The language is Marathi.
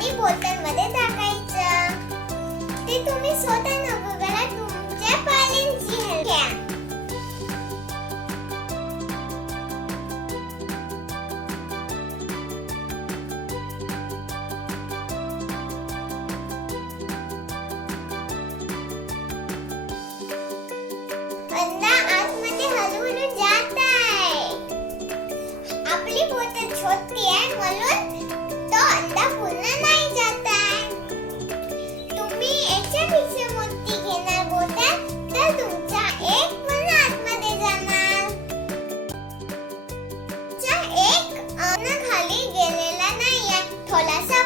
आणि बोतलमध्ये टाकायचं. ते तुम्ही स्वतः नको करा, तुमच्या पाल्यांची हेल्प घ्या. अंडा आतमध्ये हलवून जात आहे. आपली बोतल छोटी आहे म्हणून तो अंडा पूर्ण नाही जात आहे. तुम्ही याच्यापेक्षा मोठी घेणार बोतल तर तुमचा एक पूर्ण आतमध्ये जाणार. तुमचा एक खाली गेलेला नाहीये, थोडासा